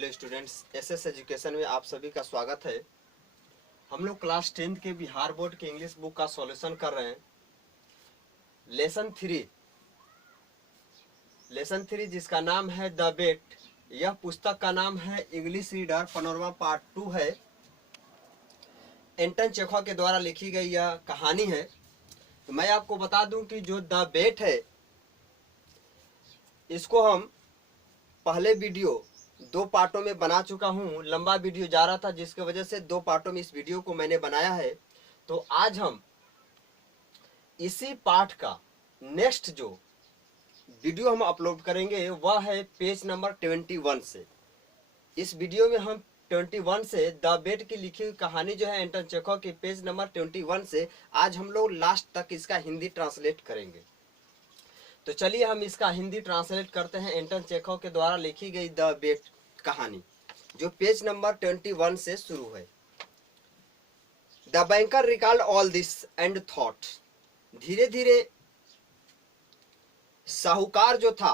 Hello students, SS education में आप सभी का स्वागत है। हम लोग क्लास 10th के बिहार बोर्ड के इंग्लिश बुक का सॉल्यूशन कर रहे हैं। लेसन थ्री जिसका नाम है द बेट। यह पुस्तक का नाम है इंग्लिश रीडर पनोरमा पार्ट 2 है। एंटन चेखव के द्वारा लिखी गई यह कहानी है। तो मैं आपको बता दूं कि जो द बेट है, इसको हम पहले वीडियो 2 पार्टों में बना चुका हूं। लंबा वीडियो जा रहा था, जिसकी वजह से 2 पार्टों में इस वीडियो को मैंने बनाया है। तो आज हम इसी पार्ट का नेक्स्ट जो वीडियो हम अपलोड करेंगे वह है पेज नंबर 21 से। इस वीडियो में हम 21 से द बेट की लिखी हुई कहानी जो है एंटन चेखव की पेज नंबर 21 से आज हम लोग लास्ट तक इसका हिंदी ट्रांसलेट करेंगे। तो चलिए हम इसका हिंदी ट्रांसलेट करते हैं। एंटन चेखव के द्वारा लिखी गई द बेट कहानी जो पेज नंबर 21 से शुरू है। The banker recalled all this and thought. धीरे धीरे साहूकार जो था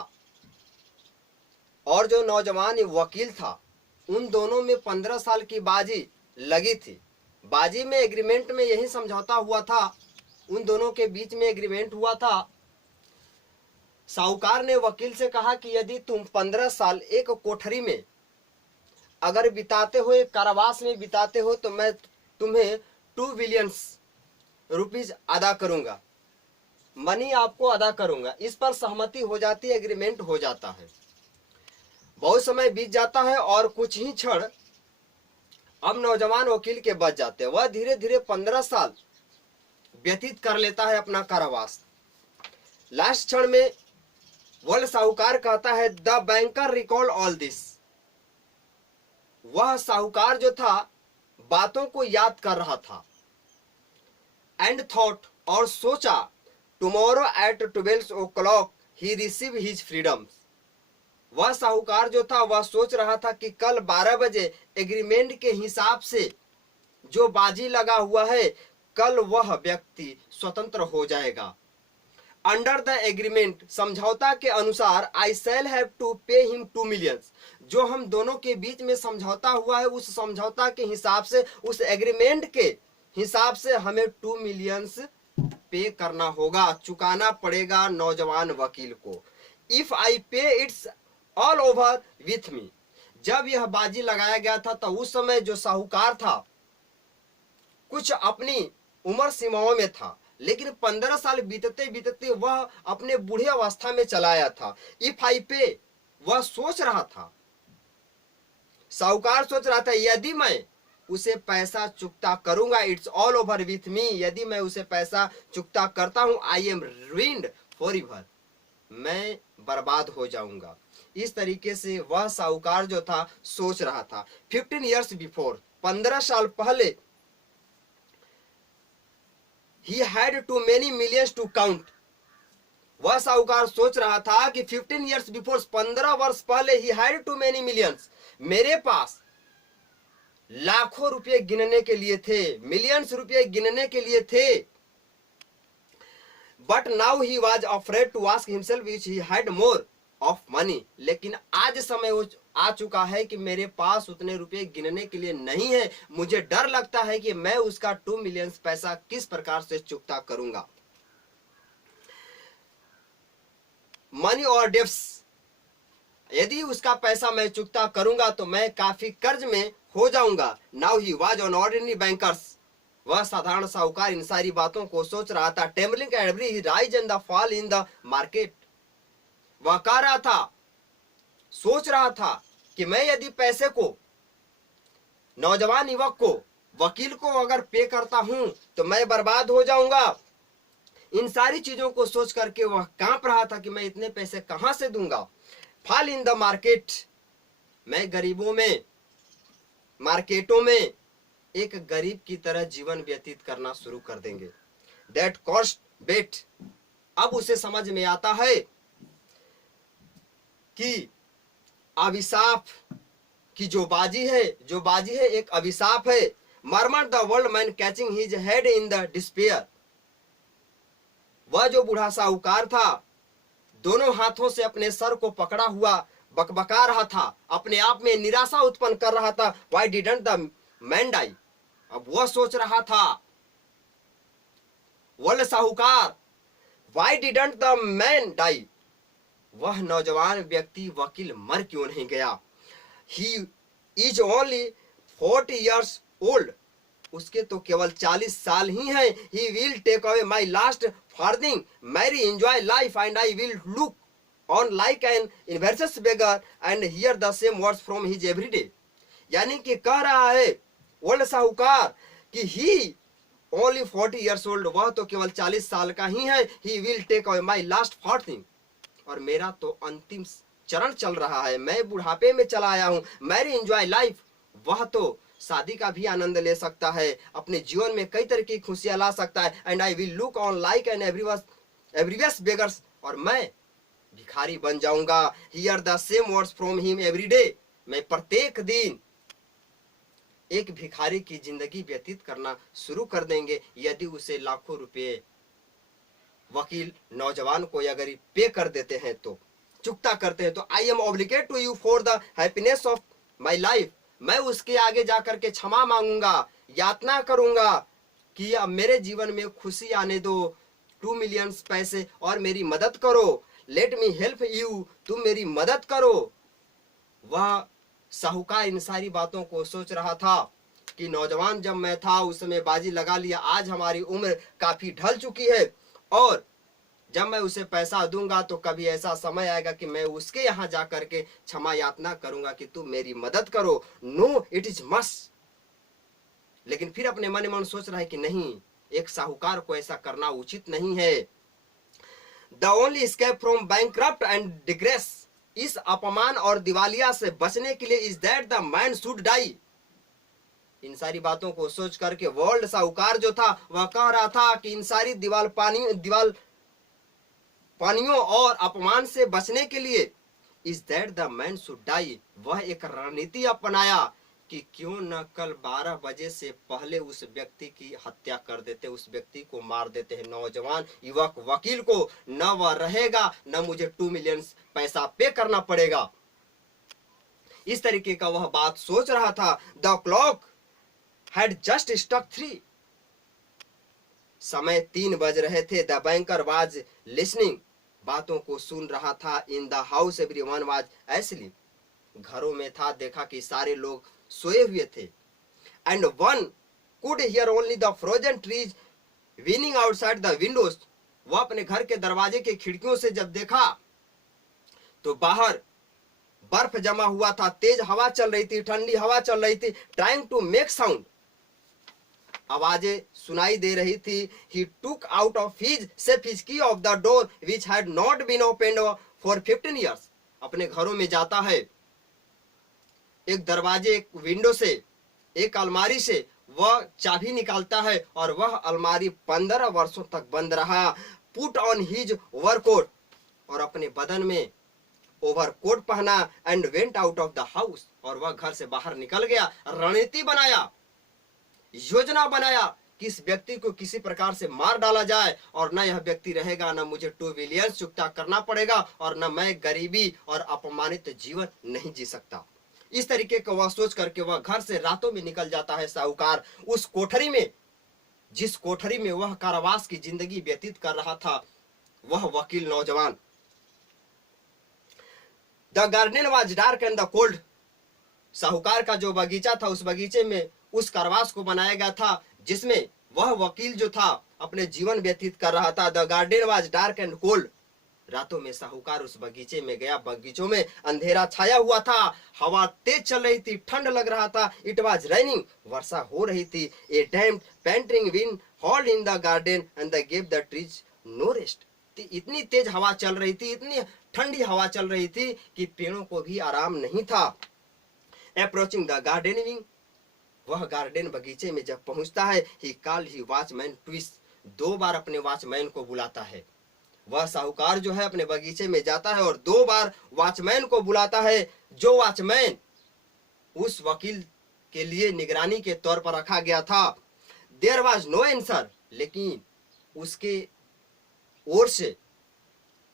और जो नौजवान वकील था, उन दोनों में 15 साल की बाजी लगी थी। बाजी में एग्रीमेंट में यही समझौता हुआ था, उन दोनों के बीच में एग्रीमेंट हुआ था। साहूकार ने वकील से कहा कि यदि तुम 15 साल एक कोठरी में अगर बिताते हो, एक कारावास में बिताते हो, तो मैं तुम्हें 2 बिलियन रुपीज अदा करूंगा, मनी आपको अदा करूंगा। इस पर सहमति हो जाती है, एग्रीमेंट हो जाता है। बहुत समय बीत जाता है और कुछ ही क्षण अब नौजवान वकील के बच जाते हैं। वह धीरे धीरे 15 साल व्यतीत कर लेता है अपना कारावास। लास्ट क्षण में वह साहूकार कहता है the banker recall all this. वह साहूकार जो था बातों को याद कर रहा था। एंड थॉट, और सोचा, tomorrow at 12 o'clock he receive his freedom. वह साहूकार जो था वह सोच रहा था कि कल 12 बजे एग्रीमेंट के हिसाब से जो बाजी लगा हुआ है, कल वह व्यक्ति स्वतंत्र हो जाएगा। अंडर द एग्रीमेंट, समझौता के अनुसार, I shall have to pay him 2 million. जो हम दोनों के बीच में समझौता हुआ है, उस समझौता के हिसाब से, उस एग्रीमेंट के हिसाब से हमें 2 मिलियन पे करना होगा, चुकाना पड़ेगा नौजवान वकील को। इफ आई पे it's all over with me. जब यह बाजी लगाया गया था तो उस समय जो साहूकार था कुछ अपनी उम्र सीमाओं में था, लेकिन 15 साल बीतते बीतते वह अपने बूढ़े अवस्था में चला आया था। इफ आई पे, वह सोच रहा था, साहूकार सोच रहा था, यदि मैं उसे पैसा चुकता करूंगा, it's all over with me, यदि मैं उसे पैसा चुकता करता हूं, आई एम रूइंड फॉरएवर, मैं बर्बाद हो जाऊंगा। इस तरीके से वह साहूकार जो था सोच रहा था। 15 years बिफोर, 15 साल पहले, he had too many millions to count। वह साहूकार सोच रहा था कि 15 years बिफोर, 15 वर्ष पहले, he had too many millions, मेरे पास लाखों रुपए गिनने के लिए थे, मिलियंस रुपए गिनने के लिए थे। But now he was afraid to ask himself which he had more of money. लेकिन आज समय आ चुका है कि मेरे पास उतने रुपए गिनने के लिए नहीं है। मुझे डर लगता है कि मैं उसका 2 मिलियन पैसा किस प्रकार से चुकता करूंगा। मनी और डेब्ट्स, यदि उसका पैसा मैं चुकता करूंगा तो मैं काफी कर्ज में हो जाऊंगा। Now he was on ordinary bankers. वह साधारण साहूकार इन सारी बातों को सोच रहा था। Trembling every rise and the fall in the market. वह कह रहा था, सोच रहा था कि मैं यदि पैसे को, नौजवान युवक को, वकील को अगर पे करता हूं तो मैं बर्बाद हो जाऊंगा। इन सारी चीजों को सोच करके वह कांप रहा था कि मैं इतने पैसे कहां से दूंगा। फॉल इन द मार्केट, मैं गरीबों में, मार्केटों में एक गरीब की तरह जीवन व्यतीत करना शुरू कर देंगे। दैट कॉस्ट बेट, अब उसे समझ में आता है कि अभिशाप की जो बाजी है एक अभिशाप है। Murmur the world man catching his head in the despair. वह जो बूढ़ा साहूकार था दोनों हाथों से अपने सर को पकड़ा हुआ बकबका रहा था, अपने आप में निराशा उत्पन्न कर रहा था। Why didn't the man die? अब वह सोच रहा था, बोले साहूकार, Why didn't the man die? वह नौजवान व्यक्ति वकील मर क्यों नहीं गया? He is only 40 years old. उसके तो केवल 40 साल ही हैं। He will take away my last farthing, marry, enjoy life, and I will look on like an inverse beggar and hear the same words from his every day. यानी कि कह रहा है ओल्ड साहूकार कि ही ओनली 40 years old, वह तो केवल 40 साल का ही है। He will take away my last farthing, और मेरा तो अंतिम चरण चल रहा है, मैं बुढ़ापे में चला आया हूं। मैरी एंजॉय लाइफ, वह तो शादी का भी आनंद ले सकता है, अपने जीवन में कई तरह की खुशियां ला सकता है। And I will look on like an everyways beggars, और मैं भिखारी बन जाऊंगा। Hear the same words from him every day, मैं प्रत्येक दिन एक भिखारी की जिंदगी व्यतीत करना शुरू कर देंगे यदि उसे लाखों रुपए वकील नौजवान को अगर पे कर देते हैं, तो चुकता करते हैं, तो I am obligate to you for the happiness of my life, मैं उसके आगे जाकर के क्षमा मांगूंगा, यातना करूंगा कि अब मेरे जीवन में खुशी आने दो, 2 मिलियन पैसे, और मेरी मदद करो। लेट मी हेल्प यू, तुम मेरी मदद करो। वह साहूकार इन सारी बातों को सोच रहा था कि नौजवान जब मैं था उस समय बाजी लगा लिया, आज हमारी उम्र काफी ढल चुकी है, और जब मैं उसे पैसा दूंगा तो कभी ऐसा समय आएगा कि मैं उसके यहाँ जाकर के क्षमा यातना करूंगा कि तुम मेरी मदद करो। No it is must. लेकिन फिर अपने मन मन सोच रहा है कि नहीं, एक साहूकार को ऐसा करना उचित नहीं है। The only escape from bankrupt and disgrace, इस अपमान और दिवालिया से बचने के लिए is that the man should die. इन सारी बातों को सोच करके वर्ल्ड साहूकार जो था वह कह रहा था कि इन सारी दीवाल पानियों और अपमान से बचने के लिए is that the man should die, वह एक रणनीति अपनाया कि क्यों न कल 12 बजे से पहले उस व्यक्ति की हत्या कर देते, उस व्यक्ति को मार देते हैं। नौजवान युवक वकील को न वह रहेगा, न मुझे 2 मिलियन पैसा पे करना पड़ेगा। इस तरीके का वह बात सोच रहा था। The clock had just struck 3, समय 3 बज रहे थे। द बैंकर वाज लिसनिंग, बातों को सुन रहा था। In the house everyone was asleep, घरों में था, देखा कि सारे लोग सोए हुए थे। And one could hear only the frozen trees winning outside the Windows, वह अपने घर के दरवाजे के खिड़कियों से जब देखा तो बाहर बर्फ जमा हुआ था, तेज हवा चल रही थी, ठंडी हवा चल रही थी। ट्राइंग टू मेक साउंड, आवाजें सुनाई दे रही थी। He took out of his safe his key of the door which had not been opened for 15 years, अपने घरों में जाता है, एक दरवाजे, एक विंडो से, एक अलमारी से वह चाबी निकालता है, और वह अलमारी 15 वर्षों तक बंद रहा। पुट ऑन हिज ओवरकोट, और अपने बदन में ओवरकोट पहना। And went out of the house, और वह घर से बाहर निकल गया। रणनीति बनाया, योजना बनाया कि इस व्यक्ति को किसी प्रकार से मार डाला जाए, और न यह व्यक्ति रहेगा, न मुझे 2 मिलियन चुकता करना पड़ेगा, और न मैं गरीबी और अपमानित जीवन नहीं जी सकता। इस तरीके का वह सोच करके वह घर से रातों में निकल जाता है साहूकार। उस कोठरी में, जिस कोठरी में वह कारावास की जिंदगी व्यतीत कर रहा था, वह वकील नौजवान। The garden was dark and the cold, साहूकार का जो बगीचा था उस बगीचे में उस कारावास को बनाया गया था जिसमें वह वकील जो था अपने जीवन व्यतीत कर रहा था। The garden was dark and cold, रातों में साहूकार उस बगीचे में गया। बगीचों में अंधेरा छाया हुआ था, हवा तेज चल रही थी, ठंड लग रहा था। इट वाज रेनिंग, वर्षा हो रही थी। A damp painting wind howled in the garden and the give the trees no rest, इतनी तेज हवा चल रही थी, इतनी ठंडी हवा चल रही थी कि पेड़ों को भी आराम नहीं था। अप्रोचिंग द गार्डन विंग, वह गार्डन बगीचे में जब पहुंचता है, he called he watchman twist, 2 बार अपने वॉचमैन को बुलाता है। वह साहूकार जो है अपने बगीचे में जाता है और 2 बार वॉचमैन को बुलाता है। जो वॉचमैन उस वकील के लिए निगरानी के तौर पर रखा गया था। देयर वाज नो आंसर, लेकिन उसके ओर से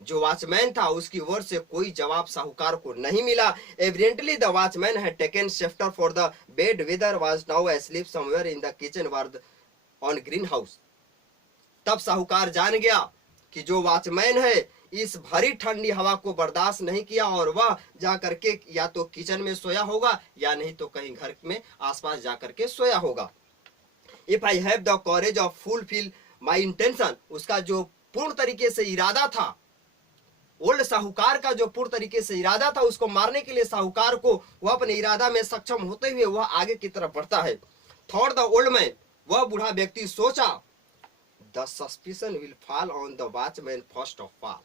जो वॉचमैन था उसकी ओर से कोई जवाब साहूकार को नहीं मिला। Evidently the watchman had taken shelter for the bad weather was now asleep somewhere in the kitchen ward on green house. तब साहूकार जान गया कि जो वॉचमैन है इस भरी ठंडी हवा को बर्दाश्त नहीं किया और वह जाकर के या तो किचन में सोया होगा या नहीं तो कहीं घर में आसपास जाकर के सोया होगा। If I have the courage of fulfil my intention, उसका जो पूर्ण तरीके से इरादा था, ओल्ड साहूकार का जो पूर्ण तरीके से इरादा था उसको मारने के लिए साहूकार को वह अपने इरादा में सक्षम होते हुए वह आगे की तरफ बढ़ता है। थॉट द ओल्ड मैन, वह बूढ़ा व्यक्ति सोचा, the suspicion will fall on the watchman first of all.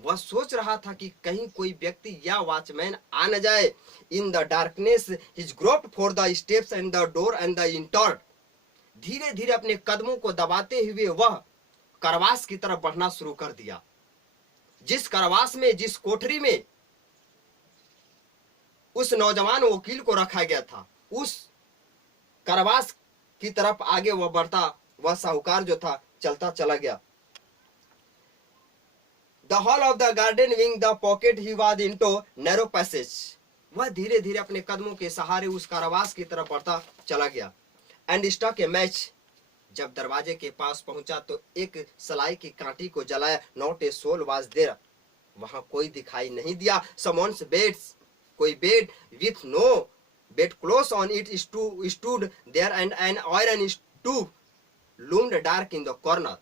वह सोच रहा था कि कहीं कोई व्यक्ति या वॉचमैन आ न जाए। In the darkness his grouped for the steps and the door and the entered. धीरे धीरे अपने कदमों को दबाते हुए वह करवास की तरफ बढ़ना शुरू कर दिया। जिस करवास में, जिस कोठरी में उस नौजवान वकील को रखा गया था, उस करवास की तरफ आगे वह बढ़ता, वह साहूकार जो था चलता चला गया। The hall of the garden wing the pocket he was into narrow passage. वह धीरे धीरे अपने कदमों के सहारे उस कारावास की तरफ बढ़ता चला गया। एंड स्टक ए मैच, जब दरवाजे के पास पहुंचा तो एक सलाई की कांटी को जलाया। Not a soul was there, वहां कोई दिखाई नहीं दिया। समवन्स बेड्स, कोई bed with no bed clothes on it stood there and an iron stove loomed dark in the corner.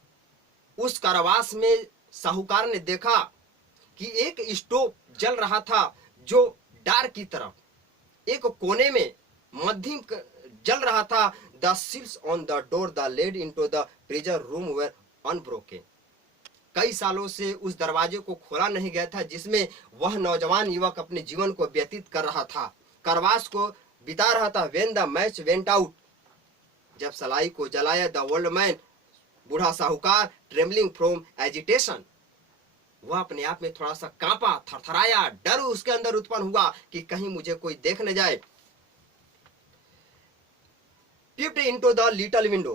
उस कारावास में साहूकार ने देखा कि एक स्टोव जल रहा था जो डार्क की तरफ एक कोने में मध्यम जल रहा था। The seals on the door the led into the prison room were unbroken. कई सालों से उस दरवाजे को खोला नहीं गया था जिसमें वह नौजवान युवक अपने जीवन को व्यतीत कर रहा था, करवास को बिता रहा था। When the match went out, जब सलाई को जलाया, द ओल्ड मैन, बूढ़ा साहूकार, ट्रेम्बलिंग फ्रॉम एजिटेशन, वह अपने आप में थोड़ा सा कांपा, थरथराया, डर उसके अंदर उत्पन्न हुआ कि कहीं मुझे कोई देख न जाए। Peeped into the little window,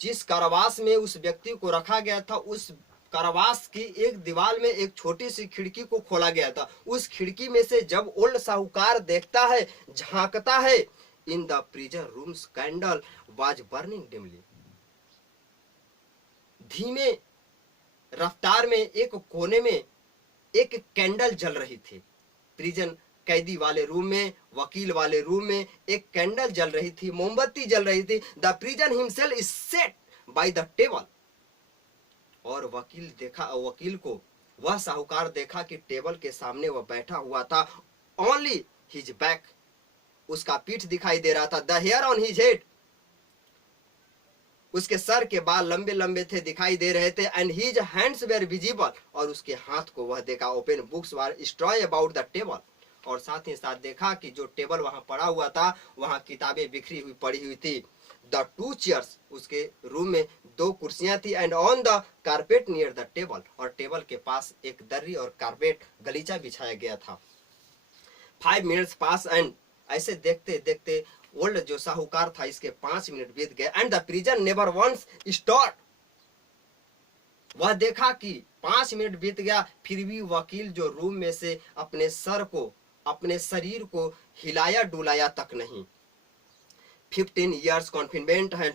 जिस कारावास में उस व्यक्ति को रखा गया था उस कारावास की एक दीवार में एक छोटी सी खिड़की को खोला गया था। उस खिड़की में से जब ओल्ड साहूकार देखता है, झांकता है, in the prison rooms candle was burning dimly. धीमे रफ्तार में एक कोने में एक कैंडल जल रही थी। प्रिजन कैदी वाले रूम में, वकील वाले रूम में एक कैंडल जल रही थी, मोमबत्ती जल रही थी। The prison himself is set by the table. और वकील को वह साहूकार देखा कि टेबल के सामने वह बैठा हुआ था। ओनली हिज बैक, उसका पीठ दिखाई दे रहा था। The hair on his head, उसके सर के बाल लंबे लंबे थे, दिखाई दे रहे थे। And his hands were visible, और उसके हाथ को वह देखा। Open books were strewn about the table, और साथ ही साथ देखा कि जो टेबल वहां पड़ा हुआ था वहां किताबें बिखरी हुई पड़ी हुई थी। द टू चेयर्स, उसके रूम में दो कुर्सियां थी। And on the carpet near the table, और टेबल के पास एक दर्री और कारपेट गलीचा बिछाया गया था। 5 मिनट्स पास, एंड ऐसे देखते देखते ओल्ड जो साहूकार था इसके 5 मिनट बीत गए। And the prison never once start, वह देखा कि 5 मिनट बीत गया फिर भी वकील जो रूम में से अपने सर को, अपने शरीर को हिलाया डुलाया तक नहीं। 15 years confinement had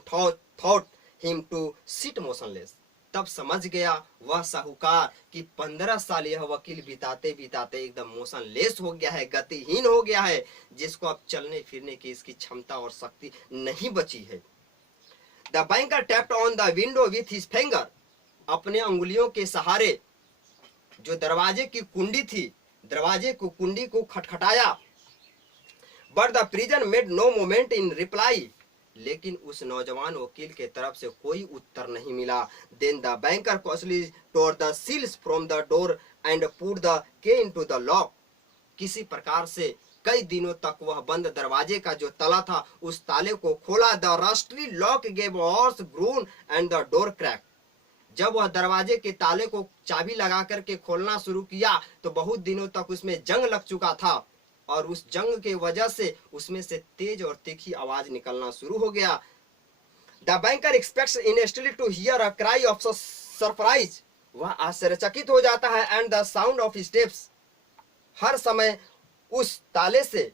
thought him to sit motionless. तब समझ गया वह साहूकार कि 15 साल यह वकील बिताते बिताते एकदम मोशनलेस हो गया है, गतिहीन हो गया है, जिसको अब चलने फिरने की इसकी क्षमता और शक्ति नहीं बची है। The banker tapped on the window with his finger, अपने अंगुलियों के सहारे जो दरवाजे की कुंडी थी, दरवाजे को कुंडी को खटखटाया। But the prison made no moment in reply, लेकिन उस नौजवान वकील के तरफ से कोई उत्तर नहीं मिला। Then the banker costly tore the seals from the door and put the key into the lock. किसी प्रकार से कई दिनों तक वह बंद दरवाजे का जो ताला था उस ताले को खोला। The rusty lock gave hoarse groan and the door crack. जब वह दरवाजे के ताले को चाबी लगा करके खोलना शुरू किया तो बहुत दिनों तक उसमें जंग लग चुका था, और उस जंग के वजह से उसमें से तेज और तीखी आवाज निकलना शुरू हो गया। The banker expects earnestly to hear a cry of surprise, वह आश्चर्यचकित हो जाता है। And the sound of steps, हर समय उस ताले से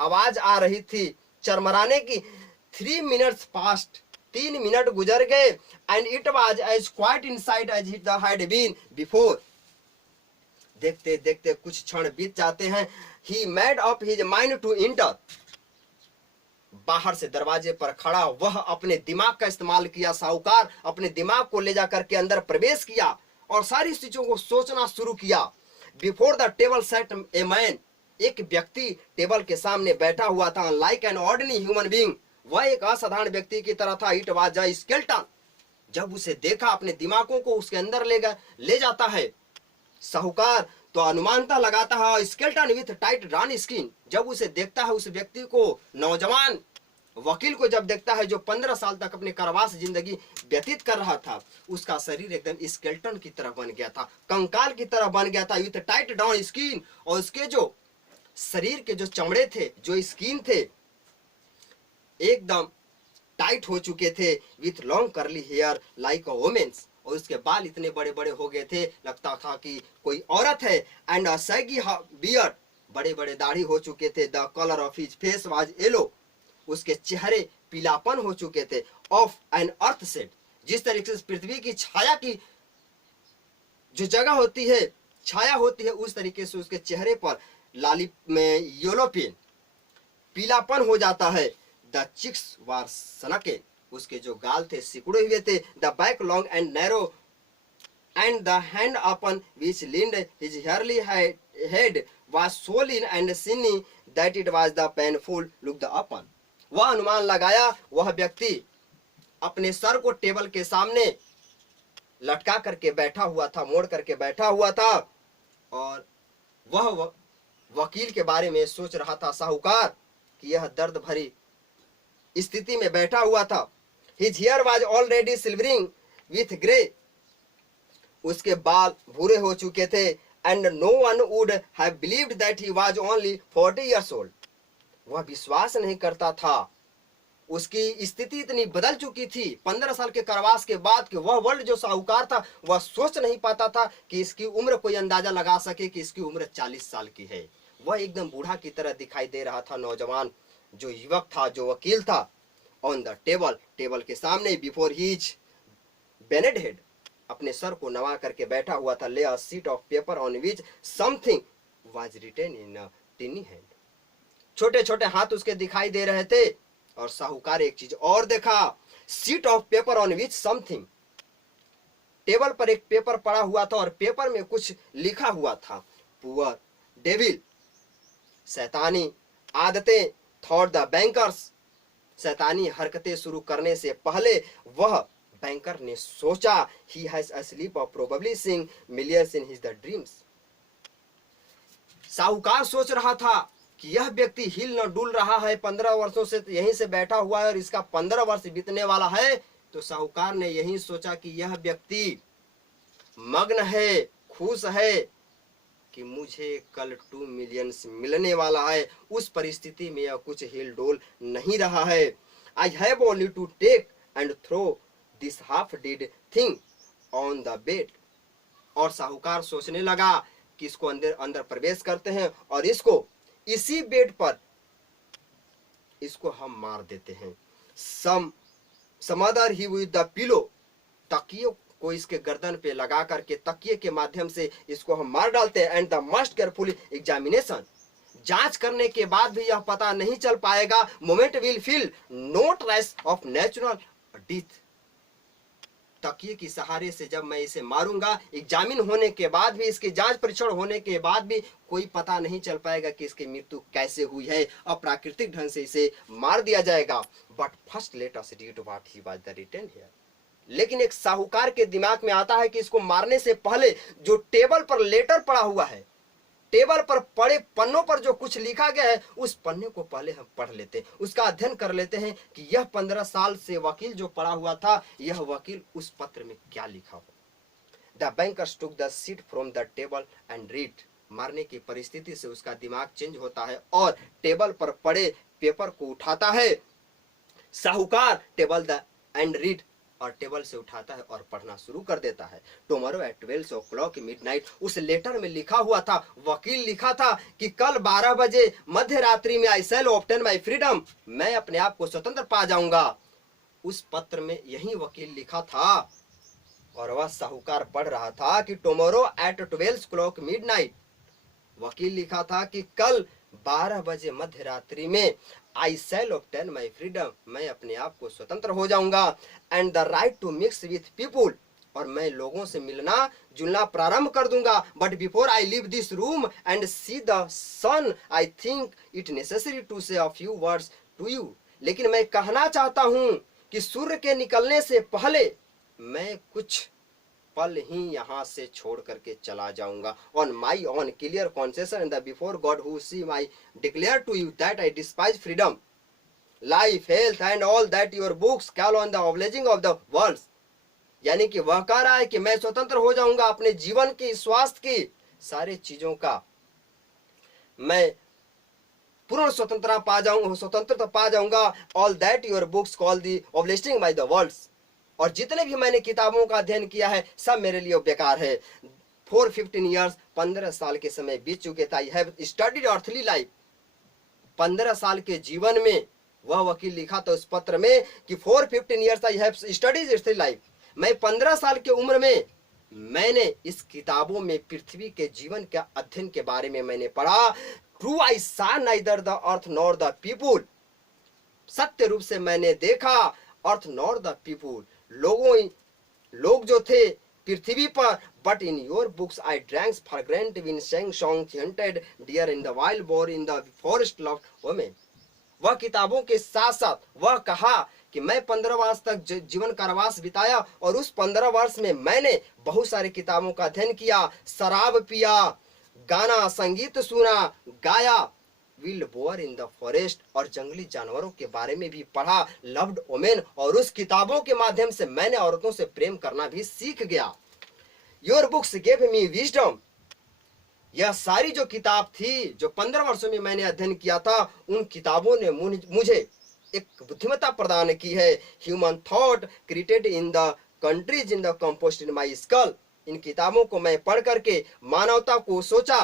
आवाज आ रही थी चरमराने की। 3 minutes पास्ट, 3 मिनट गुजर गए। And it was as quiet inside as it had been before. देखते देखते कुछ क्षण बीत जाते हैं। He made up his mind to enter, बाहर से दरवाजे पर खड़ा वह अपने दिमाग का इस्तेमाल किया। साहूकार अपने दिमाग को ले जाकर के अंदर प्रवेश किया और सारी चीजों को सोचना शुरू किया। Before the table set a man, एक व्यक्ति टेबल के सामने बैठा हुआ था। Like an ordinary human being, वह एक असाधारण व्यक्ति की तरह था। इट वाज अ स्केलेटन, जब उसे देखा अपने दिमागों को उसके अंदर ले जाता है साहूकार, तो अनुमानता लगाता है skeleton with tight drawn skin. जब उसे देखता है उस व्यक्ति को, नौजवान वकील को जब देखता है जो 15 साल तक अपने कारावास जिंदगी व्यतीत कर रहा था, उसका शरीर एकदम स्केलेटन की तरह बन गया था, कंकाल की तरह बन गया था। विथ टाइट डाउन स्किन, और उसके जो शरीर के जो चमड़े थे, जो स्किन थे, एकदम टाइट हो चुके थे। With long curly hair like a women's, और उसके बाल इतने बड़े बड़े हो गए थे लगता था कि कोई औरत है। एंड अ सैगी बियर्ड, बड़े बड़े दाढ़ी हो चुके थे। The colour of his face was yellow, उसके चेहरे पीलापन हो चुके थे। ऑफ एन अर्थ सेट, जिस तरीके से पृथ्वी की छाया की जो जगह होती है, छाया होती है, उस तरीके से उसके चेहरे पर लाली में यूरोपियन पीलापन हो जाता है। द चिक्स वार सनके, उसके जो गाल थे सिकुड़े हुए थे। The back long and narrow, and the hand upon which leaned his हेयरली head was so lean and sinny that it was the painful looked upon। वह अनुमान लगाया, वह व्यक्ति अपने सर को टेबल के सामने लटका करके बैठा हुआ था, मोड़ करके बैठा हुआ था, और वह वकील के बारे में सोच रहा था साहूकार कि यह दर्द भरी स्थिति में बैठा हुआ था। His hair was already silvering with grey, उसके बाल भूरे हो चुके थे। And no one would have believed that he was only 40 years old। वह विश्वास नहीं करता था, उसकी स्थिति इतनी बदल चुकी थी 15 साल के कारावास के बाद कि वह वर्ल्ड जो साहूकार था वह सोच नहीं पाता था कि इसकी उम्र कोई अंदाजा लगा सके कि इसकी उम्र 40 साल की है। वह एकदम बूढ़ा की तरह दिखाई दे रहा था। नौजवान जो युवक था, जो वकील था, ऑन द टेबल, टेबल के सामने, बिफोर हिज बेनेड हेड, अपने सर को नवा करके बैठा हुआ था। Lay a sheet of paper on which something was written in a tiny hand, छोटे छोटे हाथ उसके दिखाई दे रहे थे। और साहूकार एक चीज और देखा, sheet of paper on which something, table पर एक पेपर पड़ा हुआ था और पेपर में कुछ लिखा हुआ था। पुअर डेविल, शैतानी आदतें, थॉट द बैंकर्स, शैतानी हरकतें शुरू करने से पहले वह बैंकर ने सोचा, he has asleep or probably seeing millions in his the dreams। साहूकार सोच रहा था कि यह व्यक्ति हिल न डुल रहा है, 15 वर्षों से यहीं से बैठा हुआ है और इसका 15 वर्ष बीतने वाला है। तो साहूकार ने यही सोचा कि यह व्यक्ति मग्न है, खुश है कि मुझे कल 2 मिलियंस मिलने वाला है। उस परिस्थिति में यह कुछ हिल डोल नहीं रहा है। I have only to take and throw this half dead thing on the bed. और साहूकार सोचने लगा कि इसको अंदर अंदर प्रवेश करते हैं और इसको इसी बेड पर इसको हम मार देते हैं। समदर ही विद द पिलो, तकिए को इसके गर्दन पे लगा करके तकिए के माध्यम से इसको हम मार डालते हैं। And the must careful examination, जांच करने के बाद भी यह पता नहीं चल पाएगा। Moment will feel no trace of natural death, तकिए की सहारे से जब मैं इसे मारूंगा, एग्जामिन होने के बाद भी, इसकी जांच परीक्षण होने के बाद भी कोई पता नहीं चल पाएगा कि इसकी मृत्यु कैसे हुई है। अप्राकृतिक ढंग से इसे मार दिया जाएगा। But first let us read what he was the written here. लेकिन एक साहूकार के दिमाग में आता है कि इसको मारने से पहले जो टेबल पर लेटर पड़ा हुआ है, टेबल पर पड़े पन्नों पर जो कुछ लिखा गया है, उस पन्ने को पहले हम पढ़ लेते हैं, उसका अध्ययन कर लेते हैं कि यह 15 साल से वकील जो पड़ा हुआ था, यह वकील उस पत्र में क्या लिखा हो। The bankers took the sheet from the table and read. मारने की परिस्थिति से उसका दिमाग चेंज होता है और टेबल पर पड़े पेपर को उठाता है। साहूकार टेबल द एंड रीड और टेबल से उठाता है और पढ़ना शुरू कर देता है। Tomorrow at 12 o'clock midnight. उस लेटर में लिखा हुआ था, वकील लिखा था कि कल 12 बजे मध्य रात्रि में आई शैल ऑब्टेन माई फ्रीडम, मैं अपने आप को स्वतंत्र पा जाऊंगा। उस पत्र में यही वकील लिखा था और वह साहूकार पढ़ रहा था कि टुमारो एट 12 o'clock मिडनाइट। वकील लिखा था कि कल 12 बजे मध्य रात्रि में आई शैल ऑब्टेन माई फ्रीडम, मैं अपने आप को स्वतंत्र हो जाऊंगा। And the right to mix with people, और मैं लोगों से मिलना जुलना प्रारंभ कर दूंगा। But before I leave this room and see the sun I think it necessary to say a few words to you. लेकिन मैं कहना चाहता हूं कि सूर्य के निकलने से पहले मैं कुछ पल ही यहां से छोड़ करके चला जाऊंगा। On my own clear conscience and before God who see my declare to you that I despise freedom, life, health and all that your books call on the obliging of the world. यानी कि वह कह रहा है कि मैं स्वतंत्र हो जाऊंगा अपने जीवन की, स्वास्थ्य की, सारे चीजों का मैं पूर्ण स्वतंत्रता पा जाऊंगा। All that your books call the blessing by the world, और जितने भी मैंने किताबों का अध्ययन किया है सब मेरे लिए बेकार है। 15 ईयर्स, 15 साल के समय बीत चुके थे। I have studied earthly life, 15 साल के जीवन में वह वकील लिखा था उस पत्र में कि 15 years I have studied earthly life, मैं 15 साल की उम्र में मैंने इस किताबों में पृथ्वी के जीवन के अध्ययन के बारे में मैंने पढ़ा। ट्रू आई सा neither the earth nor the people, सत्य रूप से मैंने देखा अर्थ नॉर द पीपुल, लोग जो थे पृथ्वी पर। But in your books I drank fragrant win sang songs, hunted deer in the wild boar in the forest loved women। वह किताबों के साथ साथ वह कहा कि मैं 15 वर्ष तक जीवन कारावास बिताया और उस 15 वर्ष में मैंने बहुत सारी किताबों का अध्ययन किया, शराब पिया, गाना संगीत सुना, गाया, wild boar in the forest, और जंगली जानवरों के बारे में भी पढ़ा, लव्ड वोमेन, और उस किताबों के माध्यम से मैंने औरतों से प्रेम करना भी सीख गया। Your books gave me wisdom, यह सारी जो किताब थी जो 15 वर्षों में मैंने अध्ययन किया था, उन किताबों ने मुझे एक बुद्धिमत्ता प्रदान की है। Human thought created in the countries in the compost in my skull, इन किताबों को मैं पढ़ करके मानवता को सोचा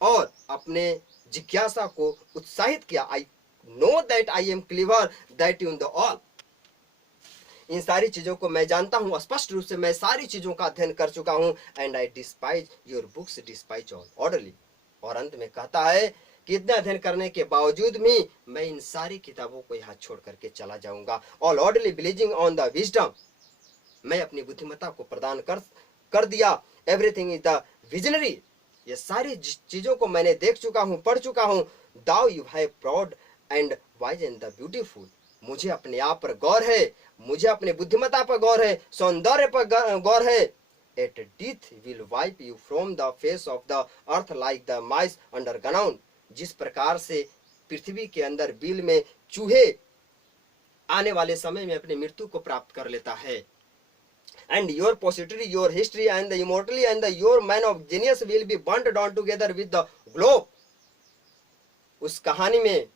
और अपने जिज्ञासा को उत्साहित किया। I know that I am clever that in the all, इन सारी चीजों को मैं जानता हूं, स्पष्ट रूप से मैं सारी चीजों का अध्ययन कर चुका हूं। And I despise your books despise all orderly, और अंत में कहता है कि इतना अध्ययन करने के बावजूद भी मैं इन सारी किताबों को यहाँ छोड़ करके चला जाऊंगा। All orderly believing on the wisdom, मैं अपनी बुद्धिमत्ता को प्रदान कर दिया। एवरीथिंग इज द विजनरी, ये सारी चीजों को मैंने देख चुका हूं, पढ़ चुका हूं। Thou you have proud and wise and the beautiful, मुझे अपने आप पर गौर है, मुझे अपने बुद्धिमत्ता पर गौर है, सौंदर्य पर गौर है। At death will wipe you from the face of the earth like the mice under ground, जिस प्रकार से पृथ्वी के अंदर बिल में चूहे आने वाले समय में अपने मृत्यु को प्राप्त कर लेता है। And your posterity, your history and the immortality and the your man of genius will be burnt down together with the globe। उस कहानी में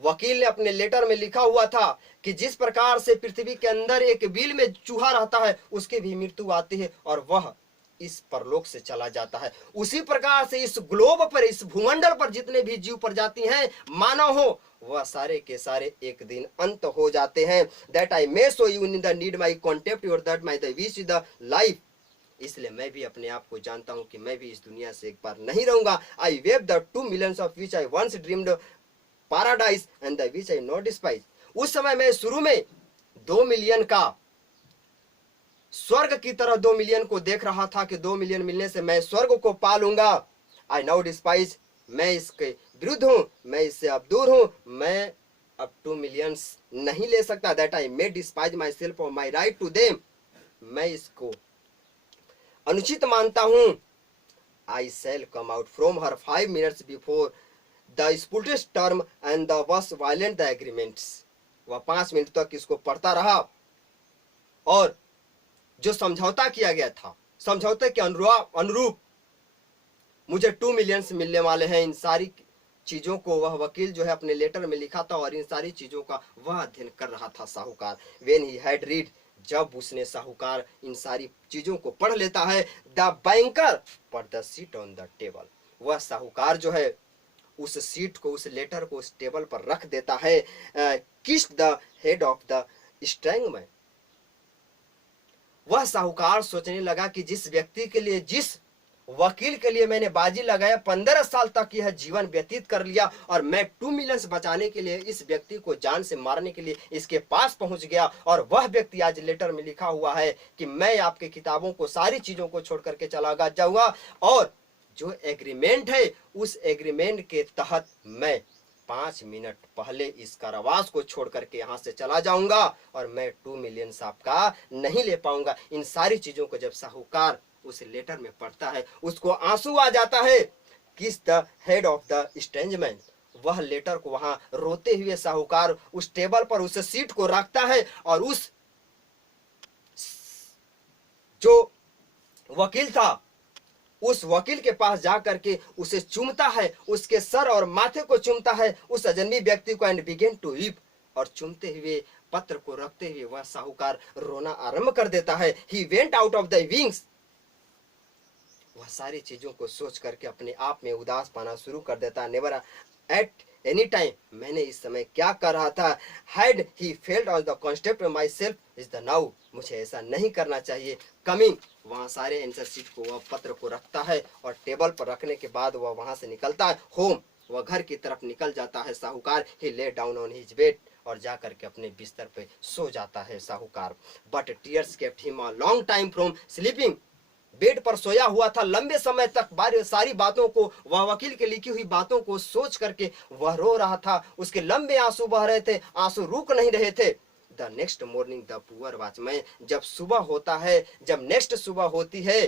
वकील ने अपने लेटर में लिखा हुआ था कि जिस प्रकार से पृथ्वी के अंदर एक बिल में चूहा रहता है, उसके भी मृत्यु आती है और वह इस परलोक से चला जाता है। उसी प्रकार से इस ग्लोब पर, इस भूमंडल पर जितने भी जीव प्रजाति हैं, मानव हो, वह सारे के सारे एक दिन अंत हो जाते हैं। That I may show you in the need my contempt your that my the wish the life, इसलिए मैं भी अपने आप को जानता हूं कि मैं भी इस दुनिया से एक बार नहीं रहूंगा। I waive the 2 millions of which I once dreamed paradise and the which I not despise. उस समय मैं शुरू में 2 मिलियन का स्वर्ग की तरह 2 मिलियन को देख रहा था कि 2 मिलियन मिलने से मैं स्वर्ग को पा लूंगा। आई नाउ डिस्पाइज, मैं इसके विरुद्ध हूं, मैं इससे अब दूर हूं, मैं अब 2 मिलियंस नहीं ले सकता। That I may despise my self और माई राइट टू देम, मैं इसको अनुचित मानता हूं। I shall come out from here 5 minutes before the स्पूटेस्ट term and the was violent the agreements. वह 5 मिनट तक इसको पढ़ता रहा और जो समझौता किया गया था, समझौते के अनुरूप मुझे 2 मिलियंस मिलने वाले हैं। इन सारी चीजों को वह वकील जो है अपने लेटर में लिखा था और इन सारी चीजों का वह अध्ययन कर रहा था साहूकार। व्हेन ही हैड रीड जब उसने साहूकार इन सारी चीजों को पढ़ लेता है, the banker put the sheet on the table, वह साहूकार जो है उस सीट को, उस लेटर को उस टेबल पर रख देता है। किस द हेड ऑफ द स्ट्रैंगमैन, वह साहूकार सोचने लगा कि जिस व्यक्ति के लिए, जिस वकील के लिए मैंने बाजी लगाया, 15 साल तक यह जीवन व्यतीत कर लिया और मैं 2 मिलियन बचाने के लिए, इस व्यक्ति को जान से मारने के लिए इसके पास पहुंच गया, और वह व्यक्ति आज लेटर में लिखा हुआ है कि मैं आपके किताबों को, सारी चीजों को छोड़ करके चला जाऊंगा, और जो एग्रीमेंट है उस एग्रीमेंट के तहत मैं 5 मिनट पहले इस कारावास को छोड़ करके यहाँ से चला जाऊंगा और मैं 2 मिलियन आपका नहीं ले पाऊंगा। इन सारी चीजों को जब साहूकार उस लेटर में पढ़ता है, उसको आंसू आ जाता है। किस द हेड ऑफ द स्ट्रेंजमैन, वह लेटर को वहां रोते हुए साहूकार उस टेबल पर उस सीट को रखता है और उस जो वकील था उस वकील के पास जाकर के उसे चूमता है, उसके सर और माथे को चूमता है, उस अजनबी व्यक्ति को, एंड बिगेन टू वीप, और चूमते हुए पत्र को रखते हुए वह साहूकार रोना आरंभ कर देता है। He went out of the wings, वह सारी चीजों को सोच करके अपने आप में उदास पाना शुरू कर देता है। नेवर एट एनी टाइम, मैंने इस समय क्या कर रहा था, had he failed on the concept my self is the now, मुझे ऐसा नहीं करना चाहिए। कमिंग, वहां सारे आंसर शीट को, वह पत्र को रखता है और टेबल पर रखने के बाद वह वहां से निकलता है। होम, वह घर की तरफ निकल जाता है साहूकार। ही lay down on his bed, और जाकर के अपने बिस्तर पे सो जाता है साहूकार। But tears kept him a long time from sleeping, bed पर सोया हुआ था लंबे समय तक, सारी बातों को, वह वकील के लिखी हुई बातों को सोच करके वह रो रहा था। उसके लंबे आंसू बह रहे थे, आंसू रुक नहीं रहे थे। The next morning the poor watchman, जब सुबह होता है, जब नेक्स्ट सुबह होती है,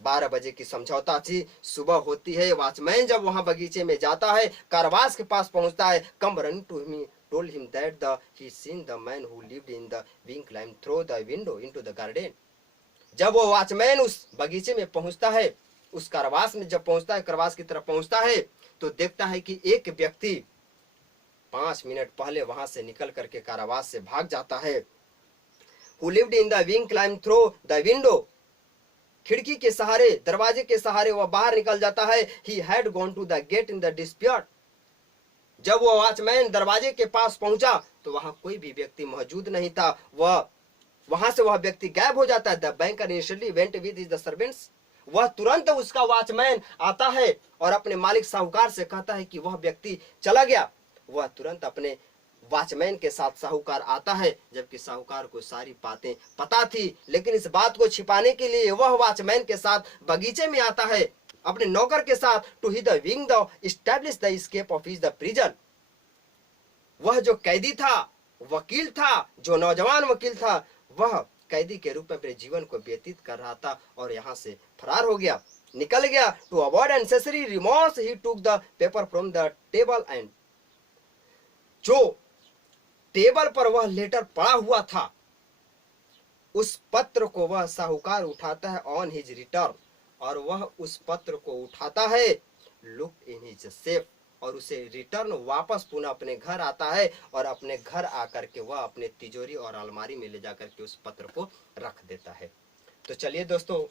12 बजे की समझौता थी, सुबह होती है, वॉचमैन जब वहां बगीचे में जाता है, कारावास के पास पहुंचता है। Come ran to me told him that the he seen the man who lived in the wing climb through the window into the garden. जब वो वॉचमैन उस बगीचे में पहुंचता है, उस कारावास में जब पहुंचता है, कारावास की तरफ पहुंचता है, तो देखता है कि एक व्यक्ति 5 मिनट पहले वहां से निकल करके कारावास से भाग जाता है। Who lived in the wing climbed through the window, खिड़की के सहारे, दरवाजे के सहारे वह बाहर निकल जाता है। He had gone to the gate in the dispute, जब वो वॉचमैन दरवाजे के पास पहुंचा तो वहां कोई भी व्यक्ति मौजूद नहीं था, वहां से वह व्यक्ति गायब हो जाता है। The banker initially went with the servants, वह तुरंत, उसका वॉचमैन आता है और अपने मालिक साहूकार से कहता है कि वह व्यक्ति चला गया। वह तुरंत अपने वॉचमैन के साथ साहूकार आता है, जबकि साहूकार को सारी बातें पता थी, लेकिन इस बात को छिपाने के लिए वह वॉचमैन के साथ बगीचे में आता है, अपने नौकर के साथ, to he the wing the establish the escape of his the prison. वह जो कैदी था, वकील था, जो नौजवान वकील था, वह कैदी के रूप में अपने जीवन को व्यतीत कर रहा था और यहाँ से फरार हो गया, निकल गया। To avoid unnecessary remorse he took the paper from the table, and जो टेबल पर वह लेटर पड़ा हुआ था, उस पत्र को वह साहूकार उठाता है ऑन हिज रिटर्न, और वह उस पत्र को उठाता है, लुक इन हिज सेफ, और उसे रिटर्न वापस पुनः अपने घर आता है, और अपने घर आकर के वह अपने तिजोरी और अलमारी में ले जाकर के उस पत्र को रख देता है। तो चलिए दोस्तों,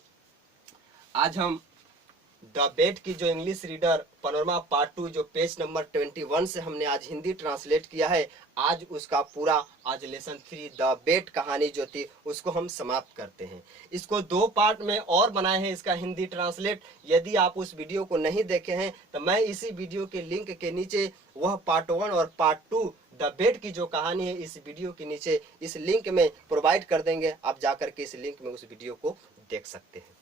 आज हम द बेट की जो इंग्लिश रीडर पनोरमा पार्ट 2 जो पेज नंबर 21 से हमने आज हिंदी ट्रांसलेट किया है, आज उसका पूरा, आज लेसन 3 द बेट कहानी जो थी उसको हम समाप्त करते हैं। इसको 2 पार्ट में और बनाए हैं इसका हिंदी ट्रांसलेट। यदि आप उस वीडियो को नहीं देखे हैं तो मैं इसी वीडियो के लिंक के नीचे वह पार्ट 1 और पार्ट 2 द बेट की जो कहानी है इस वीडियो के नीचे इस लिंक में प्रोवाइड कर देंगे, आप जाकर के इस लिंक में उस वीडियो को देख सकते हैं।